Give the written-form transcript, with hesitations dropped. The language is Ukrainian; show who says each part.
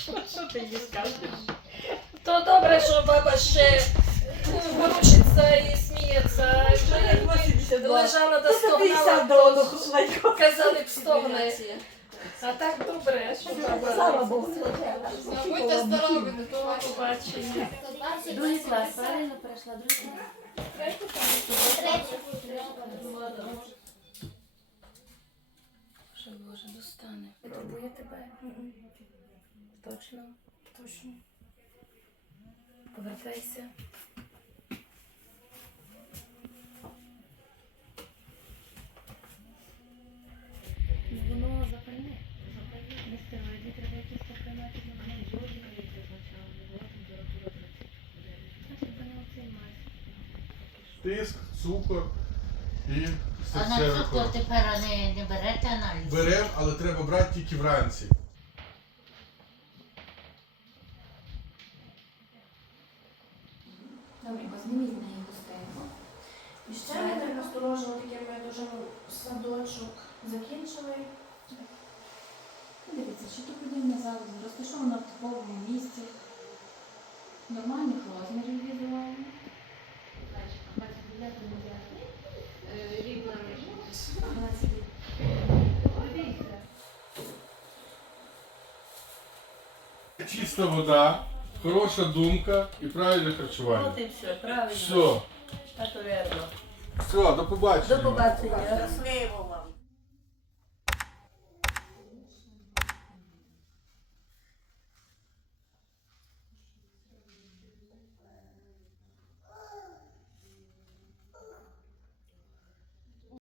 Speaker 1: Що ти їй скажеш?
Speaker 2: То добре, що баба ще ворушиться і сміється. Вже як лежала до стогнала, то казали б стогне. А так добре, що баба.
Speaker 3: Слава Богу.
Speaker 4: Будьте здорові, до
Speaker 2: Побачення.
Speaker 3: Другий клас, правильно перейшла, другий клас. Що Боже, достане. Турбує тебе? Точно? Точно. Повертайся. Воно запальне. Не стероїди, треба якісь покривати на жовтика від призначали. Значить, по нього цей мазь.
Speaker 5: Тиск, цукор і
Speaker 6: А на
Speaker 5: серцевий
Speaker 6: цукор
Speaker 5: хвороб.
Speaker 6: тепер не берете аналіз?
Speaker 5: Беремо, але треба брати тільки вранці.
Speaker 3: Добре, зніміть з неї густенько.
Speaker 7: І ще мене насторожило таке, ми дуже садочок закінчили.
Speaker 3: Дивіться, чи тут подібне зараз розташовано в типовому місці. Нормальних розмірів візуально.
Speaker 5: Чиста вода, хороша думка і правильне харчування.
Speaker 1: От і все, правильно.
Speaker 5: Все,
Speaker 1: Так, вірно.
Speaker 5: все, до побачення.
Speaker 1: До побачення. Щасливо вам.